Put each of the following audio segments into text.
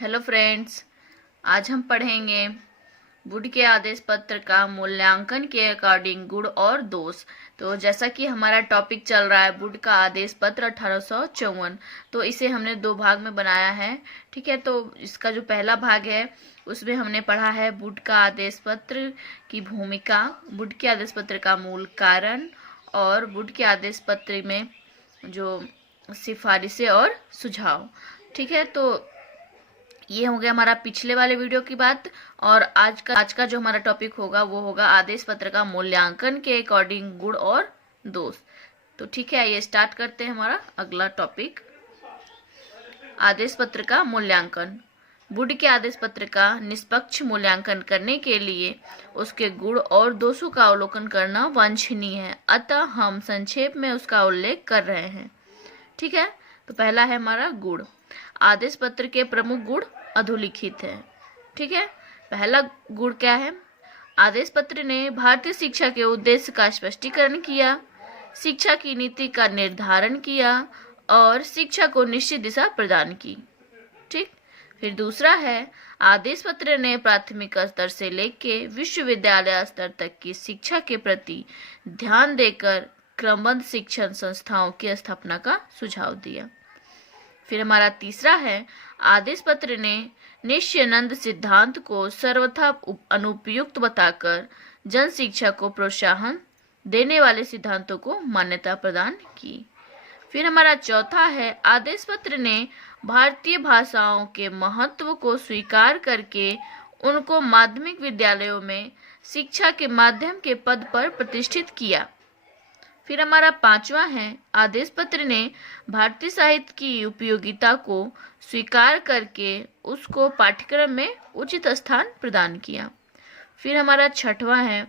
Hello friends, आज हम पढ़ेंगे वुड के आदेश पत्र का मूल्यांकन के अकॉर्डिंग गुण और दोष। तो जैसा कि हमारा टॉपिक चल रहा है वुड का आदेश पत्र 1854, तो इसे हमने दो भाग में बनाया है। ठीक है, तो इसका जो पहला भाग है उसमें हमने पढ़ा है वुड का आदेश पत्र की भूमिका, वुड के आदेश पत्र का मूल कारण और वुड के आदेश पत्र में जो सिफारिशें और सुझाव। ठीक है, तो ये हो गया हमारा पिछले वाले वीडियो की बात। और आज का जो हमारा टॉपिक होगा वो होगा आदेश पत्र का मूल्यांकन के अकॉर्डिंग गुण और दोष। तो ठीक है, ये स्टार्ट करते हैं हमारा अगला टॉपिक, आदेश पत्र का मूल्यांकन। वुड के आदेश पत्र का निष्पक्ष मूल्यांकन करने के लिए उसके गुण और दोषों का अवलोकन करना वांछनीय है, अतः हम संक्षेप में उसका उल्लेख कर रहे हैं। ठीक है, तो पहला है हमारा गुण। आदेश पत्र के प्रमुख गुण अधोलिखित है। ठीक है, पहला गुण क्या है? आदेश पत्र ने भारतीय शिक्षा के उद्देश्य का स्पष्टीकरण किया, शिक्षा की नीति का निर्धारण किया और शिक्षा को निश्चित दिशा प्रदान की। ठीक, फिर दूसरा है आदेश पत्र ने प्राथमिक स्तर से लेकर विश्वविद्यालय स्तर तक की शिक्षा के प्रति ध्यान देकर क्रमबद्ध शिक्षण संस्थाओं की स्थापना का सुझाव दिया। फिर हमारा तीसरा है आदेश पत्र ने निश्चयानंद सिद्धांत को सर्वथा अनुपयुक्त बताकर जन शिक्षा को प्रोत्साहन देने वाले सिद्धांतों को मान्यता प्रदान की। फिर हमारा चौथा है आदेश पत्र ने भारतीय भाषाओं के महत्व को स्वीकार करके उनको माध्यमिक विद्यालयों में शिक्षा के माध्यम के पद पर प्रतिष्ठित किया। फिर हमारा पांचवा है आदेश पत्र ने भारतीय साहित्य की उपयोगिता को स्वीकार करके उसको पाठ्यक्रम में उचित स्थान प्रदान किया। फिर हमारा छठवां है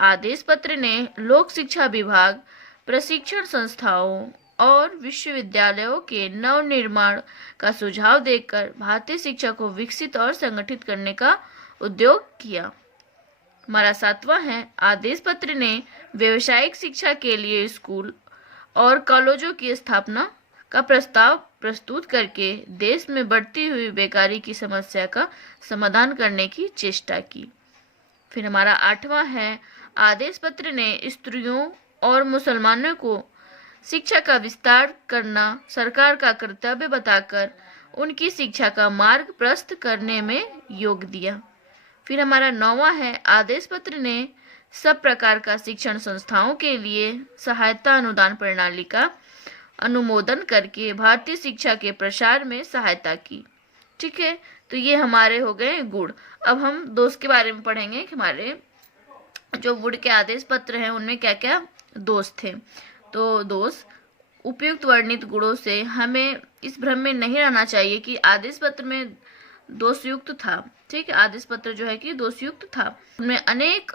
आदेश पत्र ने लोक शिक्षा विभाग, प्रशिक्षण संस्थाओं और विश्वविद्यालयों के नवनिर्माण का सुझाव देकर भारतीय शिक्षा को विकसित और संगठित करने का उद्योग किया। हमारा सातवां है आदेश पत्र ने व्यावसायिक शिक्षा के लिए स्कूल और कॉलेजों की स्थापना का प्रस्ताव प्रस्तुत करके देश में बढ़ती हुई बेकारी की समस्या का समाधान करने की चेष्टा की। फिर हमारा आठवां है आदेश पत्र ने स्त्रियों और मुसलमानों को शिक्षा का विस्तार करना सरकार का कर्तव्य बताकर उनकी शिक्षा का मार्ग प्रशस्त करने में योग दिया। फिर हमारा नौवां है आदेश पत्र ने सब प्रकार का शिक्षण संस्थाओं के लिए सहायता अनुदान प्रणाली का अनुमोदन करके भारतीय शिक्षा के प्रसार में सहायता की। ठीक है, तो ये हमारे हो गए गुण। अब हम दोष के बारे में पढ़ेंगे कि हमारे जो वुड के आदेश पत्र हैं उनमें क्या क्या दोष थे। तो दोष, उपयुक्त वर्णित गुणों से हमें इस भ्रम में नहीं रहना चाहिए कि आदेश पत्र में दोषयुक्त था। ठीक है, आदेश पत्र जो है कि दोषयुक्त था, उनमें अनेक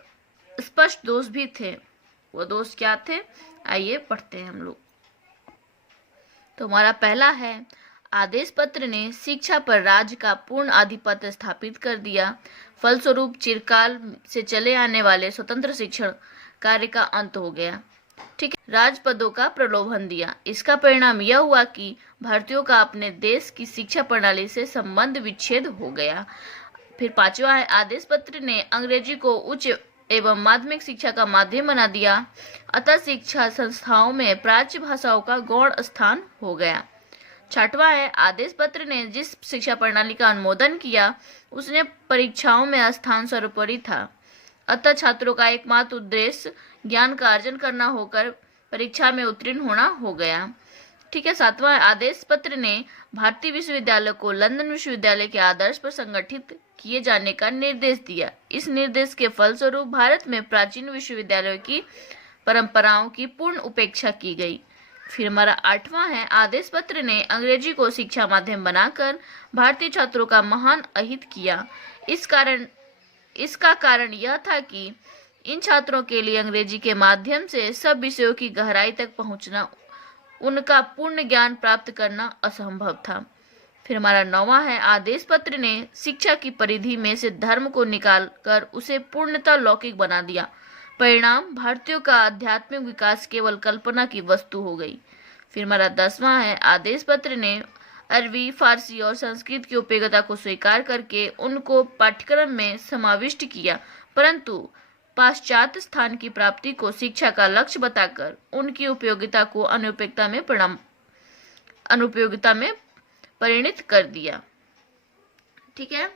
स्पष्ट दोष भी थे। वो दोष क्या थे, आइए पढ़ते हैं हम लोग। तो हमारा पहला है आदेश पत्र ने शिक्षा पर राज्य का पूर्ण आधिपत्य स्थापित कर दिया, फलस्वरूप चिरकाल से चले आने वाले स्वतंत्र शिक्षण कार्य का अंत हो गया। ठीक है, राजपदों का प्रलोभन दिया। इसका परिणाम यह हुआ कि भारतीयों का अपने देश की शिक्षा प्रणाली से संबंध विच्छेद हो गया। फिर पांचवा है आदेश पत्र ने अंग्रेजी को उच्च एवं माध्यमिक शिक्षा का माध्यम बना दिया, अतः शिक्षा संस्थाओं में प्राच्य भाषाओं का गौण स्थान हो गया। छठवां है आदेश पत्र ने जिस शिक्षा प्रणाली का अनुमोदन किया उसने परीक्षाओं में स्थान सर्वोपरि था, अतः छात्रों का एकमात्र उद्देश्य ज्ञान का अर्जन करना होकर परीक्षा में उत्तीर्ण होना हो गया। ठीक है, सातवां आदेश पत्र ने भारतीय विश्वविद्यालय को लंदन विश्वविद्यालय के आदर्श पर संगठित किए जाने का निर्देश दिया। इस निर्देश के फलस्वरूप भारत में प्राचीन विश्वविद्यालयों की परंपराओं की पूर्ण उपेक्षा की गई। फिर हमारा आठवां है आदेश पत्र ने अंग्रेजी को शिक्षा माध्यम बनाकर भारतीय छात्रों का महान अहित किया। इसका कारण यह था कि इन छात्रों के लिए अंग्रेजी के माध्यम से सब विषयों की गहराई तक पहुंचना, उनका पूर्ण ज्ञान प्राप्त करना असंभव था। फिर हमारा नौवां है आदेश पत्र ने शिक्षा की परिधि में से धर्म को निकालकर उसे पूर्णतः लौकिक बना दिया। परिणाम, भारतीयों का आध्यात्मिक विकास केवल कल्पना की वस्तु हो गई। फिर हमारा 10वां है आदेश पत्र ने अरबी, फारसी और संस्कृत की उपयोगिता को स्वीकार करके उनको पाठ्यक्रम में समाविष्ट किया, परंतु पाश्चात्य स्थान की प्राप्ति को शिक्षा का लक्ष्य बताकर उनकी उपयोगिता को अनुपयोगिता में परिणित कर दिया। ठीक है।